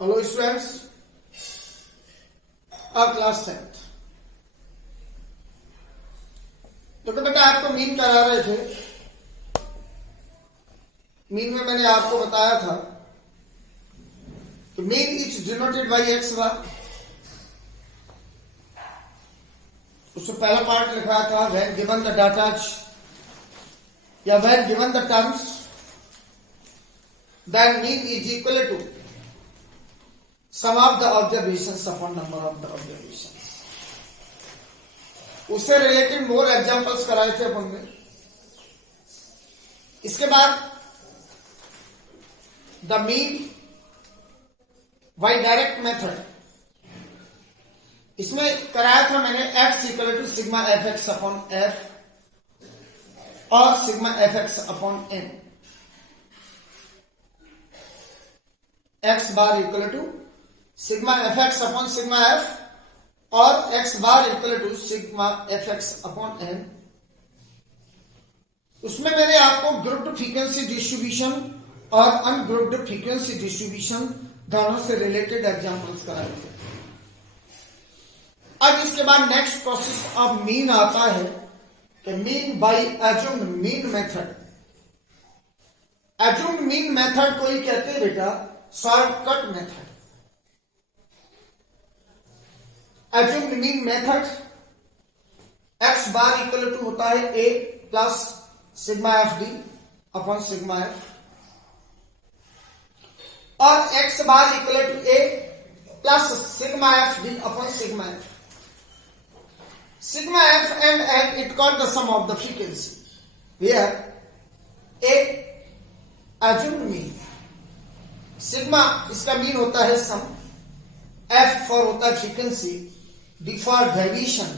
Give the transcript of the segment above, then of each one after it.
Hello students, अब class 10th। तो बेटा आपको मीन करा रहे थे। मीन में मैंने आपको बताया था कि mean is denoted by X bar. उसमें पहला पार्ट लिखा था व्हेन गिवन द डाटा या when given the terms then mean is equal to sum of the observations upon number of the observations. उससे रिलेटेड मोर एग्जांपल्स कराए थे अपन ने। इसके बाद the mean by direct method, इसमें कराया था मैंने X equal to sigma F X upon F और sigma F X upon N. X bar equal to sigma F X upon sigma F और X bar equal to sigma F X upon N. उसमें मैंने आपको grouped frequency distribution और ungrouped frequency distribution दोनों से related examples कराए थे। अब इसके बाद नेक्स्ट प्रोसेस ऑफ मीन आता है कि mean by assumed mean method. Assumed mean method को ही कहते हैं बेटा shortcut method. Assumed mean method X bar equal to होता है A plus sigma F D upon sigma F और X bar equal to A plus sigma F D upon sigma F. Sigma f and n it called the sum of the frequency, where a assumed mean sigma इसका mean होता है सम, f for होता है frequency, d for deviation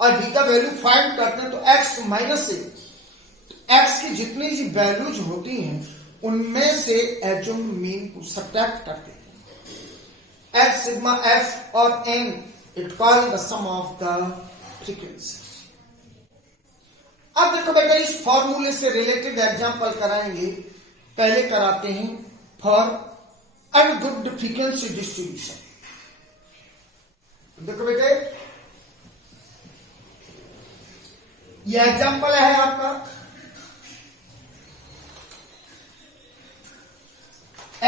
और d का value find करते हैं तो x माइनस ए, x की जितनी जी वैल्यूज होती हैं उनमें से assumed मीन को सब्ट्रैक्ट करते हैं। f सिग्मा f और n it called the sum of the frequency. अब देखो बेटा इस फॉर्मूले से रिलेटेड एग्जांपल कराएंगे। पहले कराते हैं फॉर अनग्रुप्ड फ्रीक्वेंसी डिस्ट्रीब्यूशन। देखो बेटे यह एग्जांपल है आपका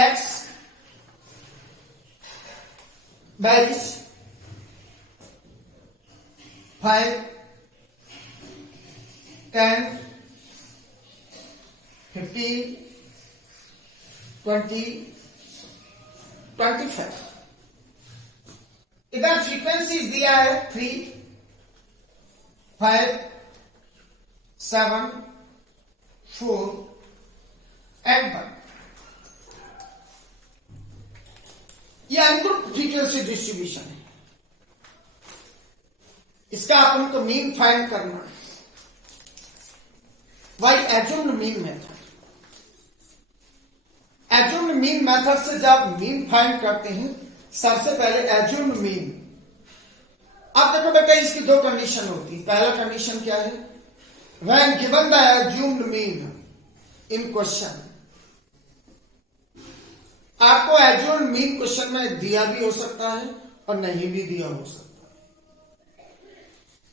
x 22 5 10 15 20 25। इधर फ्रीक्वेंसी दिया है 3 5 7 4 एंड 1। यह अनग्रुप्ड फ्रीक्वेंसी डिस्ट्रीब्यूशन है। इसका अपन को मीन फाइंड करना है by assumed mean method. Assumed mean method से जब मीन फाइंड करते हैं सबसे पहले एज्यूम्ड मीन। अब देखो बेटा इसकी दो कंडीशन होती है। पहला कंडीशन क्या है, when given the assumed mean in question. आपको एज्यूम्ड मीन क्वेश्चन में दिया भी हो सकता है और नहीं भी दिया हो सकता है।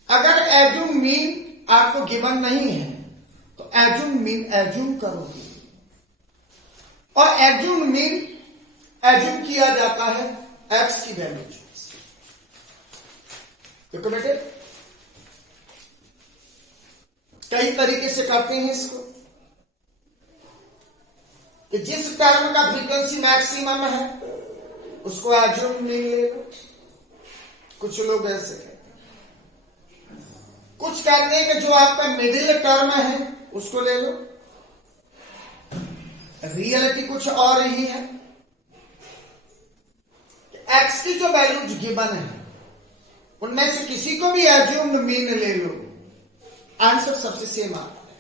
अगर एज्यूम मीन आपको गिवन नहीं है तो एज्यूम मीन एज्यूम करोगे और एज्यूम मीन एज्यूम किया जाता है एक्स की वैल्यू से। देखो बेटे कई तरीके से करते हैं इसको कि जिस टर्म का फ्रीक्वेंसी मैक्सिमम है उसको एज्यूम मीन ले लो। कुछ लोग ऐसे कहते हैं। कुछ कहते हैं कि जो आपका मिडिल टर्म है उसको ले लो। रियलिटी कुछ और ही है। एक्स की जो वैल्यूज गिवन है उनमें से किसी को भी एज्यूम्ड मीन ले लो, आंसर सबसे सेम आता है।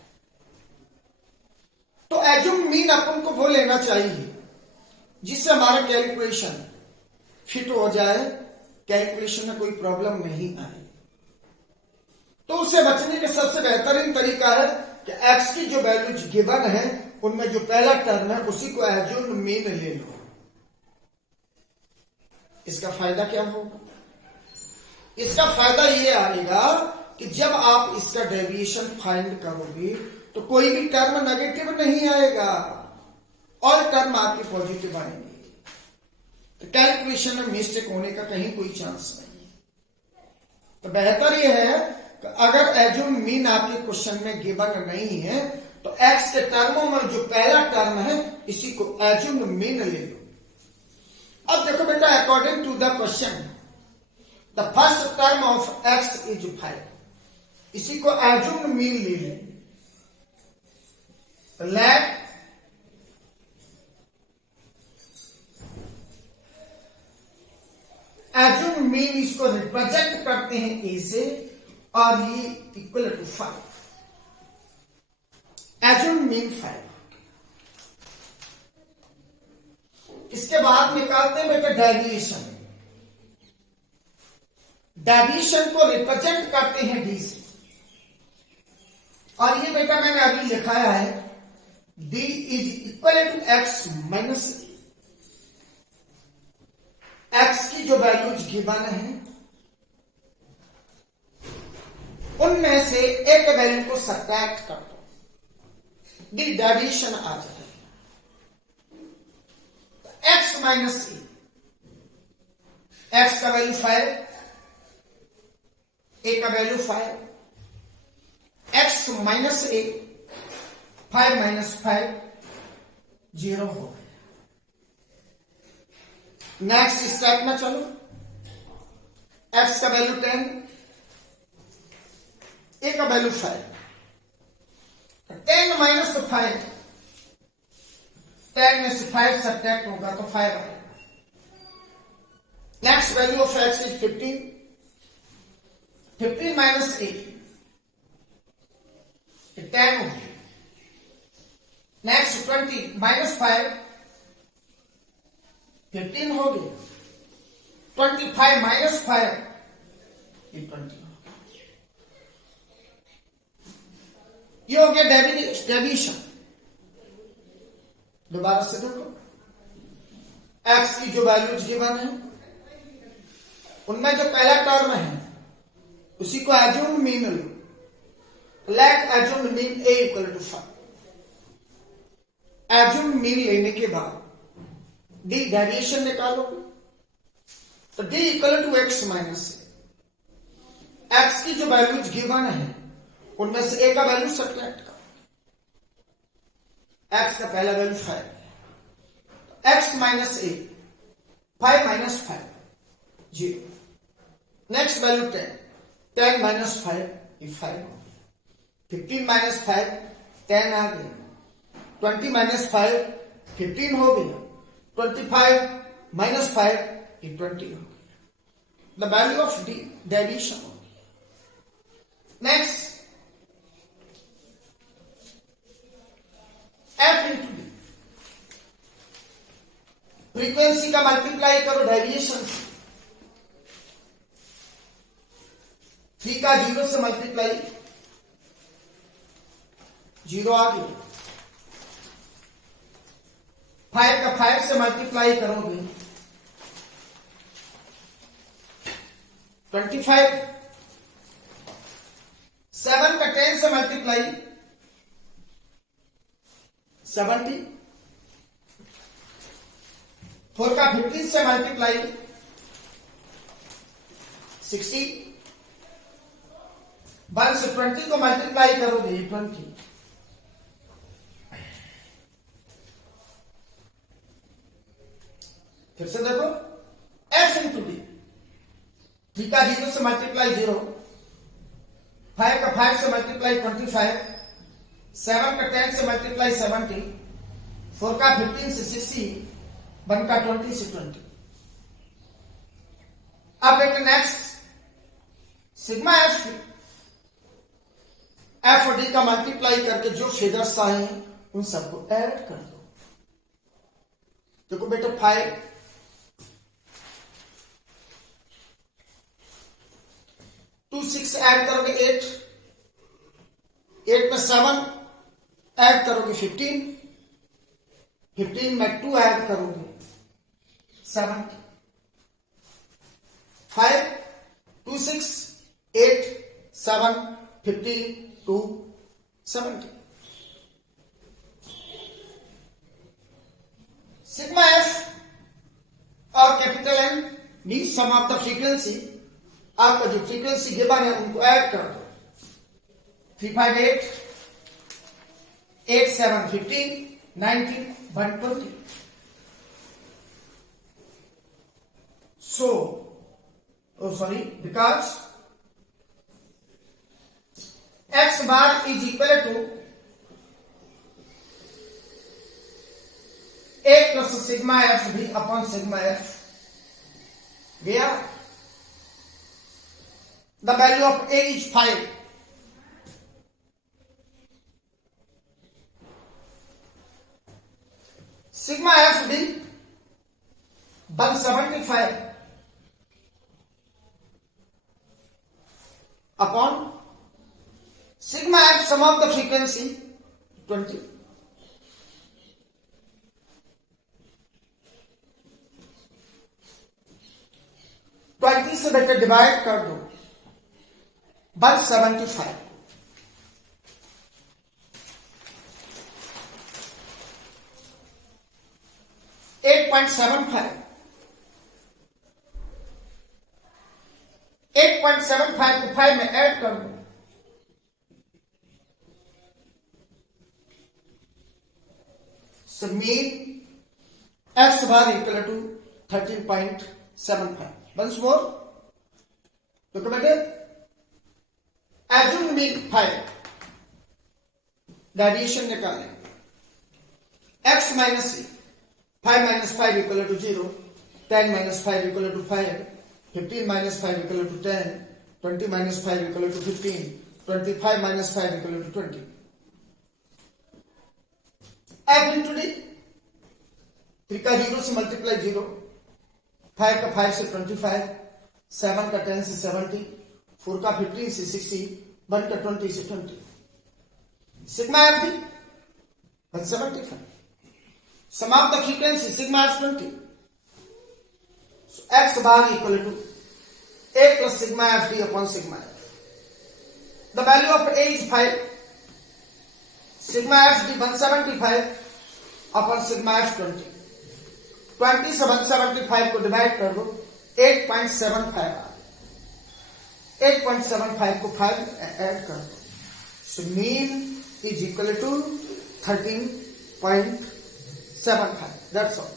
तो एज्यूम्ड मीन अपन को वो लेना चाहिए जिससे हमारा कैलकुलेशन फिट हो जाए, कैलकुलेशन में कोई प्रॉब्लम नहीं आए। तो उससे बचने का सबसे बेहतरीन तरीका है कि एक्स की जो वैल्यूज गिवन है उनमें जो पहला टर्म है उसी को एज्यूम्ड मीन ले लो। इसका फायदा क्या होगा? इसका फायदा ये आएगा कि जब आप इसका डेविएशन फाइंड करोगे तो कोई भी टर्म नेगेटिव नहीं आएगा और टर्म आपके पॉजिटिव आएंगे। तो कैलकुलेशन में मिस्टेक होने का कहीं कोई चांस नहीं। तो बेहतर यह है कि अगर एज्यूम मीन आपके क्वेश्चन में गिवन नहीं है तो एक्स के टर्मों में जो पहला टर्म है इसी को एज्यूम मीन ले लो। अब देखो बेटा, according to the question the first term of x is 5, इसी को एज्यूम मीन ले लेंगे। लेट एज्यूम मीन इसको रिप्रेजेंट करते हैं ए से और ये इक्वल टू 5। Assume mean 5। इसके बाद निकालते हैं बेटा डेविएशन। डेविएशन को रिप्रेजेंट करते हैं डी से और ये बेटा मैंने अभी लिखाया है D is equal to x minus x की जो वैल्यूज गिवन है उनमें से एक वैल्यू को सब्ट्रैक्ट कर दो, डी डेविएशन आ जाएगा। एक्स माइनस एक्स का वैल्यू 5, ए का वैल्यू 5, एक्स माइनस ए 5 माइनस 5 0 हो गया। नेक्स्ट स्टेप में चलो, एक्स का वैल्यू 10, ए का वैल्यू 5, 10 माइनस 5, 10 में से 5 सब्ट्रैक्ट होगा तो 5 आएगा। Next value of x is 15, 15 minus 8 10 हो गया। नेक्स्ट 20 माइनस 5 15 हो गया। 25 माइनस 5 ये 20 हो गया। ये हो गया डेविएशन। दोबारा से देखो, एक्स की जो वैल्यूज गिवन है उनमें जो पहला टर्म है उसी को एज्यूम मीन लो। Let assume mean A equal to 5। Assume mean लेने के बाद डी डेविएशन निकालो तो D equal to x minus x की जो वैल्यूज गिवन है उनमें से ए का वैल्यू सब्ट्रैक्ट करो। एक्स का पहला वैल्यू 5, एक्स माइनस ए 5 माइनस 5 0। नेक्स्ट वैल्यू 10, 10 माइनस 5 ये 5 हो गया। 15 माइनस 5 10 आ गया। 20 माइनस 5 15 हो गया। 25 माइनस 5 ये 20 हो गया। The value of D deviation हो गया। Next F into D, frequency का मल्टीप्लाई करो डेविएशन से। 3 का 0 से मल्टीप्लाई 0 आ गया। 5 का 5 से मल्टीप्लाई करोगे 25। 7 का 10 से मल्टीप्लाई 70। 4 का 15 से मल्टीप्लाई 60। 1 से 20 को मल्टीप्लाई करोगे 20। फिर से देखो, एफ इंटू डी, 3 का 0 से मल्टीप्लाई 0, 5 का 5 से मल्टीप्लाई 25, 7 का 10 से मल्टीप्लाई 70, 4 का 15 से 60, 1 का 20 से 20। अब एक नेक्स्ट सिग्मा एफ और डी का मल्टीप्लाई करके जो फिगर्स आए हैं उन सबको ऐड कर दो। देखो बेटा 5 2 6 ऐड करोगे 8, 8 में 7 ऐड करोगे 15, 15 में 2 ऐड करोगे 70। 5, 2, 6, 8, 7, 15, 2, 70. Sigma f और capital N mean sum of the frequency. आपका जो फ्रीक्वेंसी गिवन है उनको ऐड कर दो. 3, 5, 8, 8, 7, 15, 19, 120. So, because x bar is equal to a plus sigma f b upon sigma f, where the value of a is 5. Sigma f b 175 upon sigma f sum of the frequency 20. से बेटा divide कर दो. 175. 8.75. 8.75 को 5 में add कर दो. So mean x bar equal to 13.75. Once more, look at it. Assume mean 5. Deviation निकालें. X minus c. 5 minus 5 equal to 0. 10 minus 5 equal to 5. 15 minus 5 equal to 10. 20 minus 5 equal to 15. 25 minus 5 equal to 20. F into D. 3 का 0 से multiply 0. 5 का 5 से 25. 7 का 10 से 70. 4 का 15 से 60. 1 का 20 से 20. Sigma f d 175. Sum of the frequency sigma f 20. So x bar equal to a plus sigma f d upon sigma f. The value of a is 5. Sigma f d 175 upon sigma f 20. 20 से 175 को divide कर दो. 8.75 8.75 को 5 add कर दो. So mean is equal to 13.75. That's all.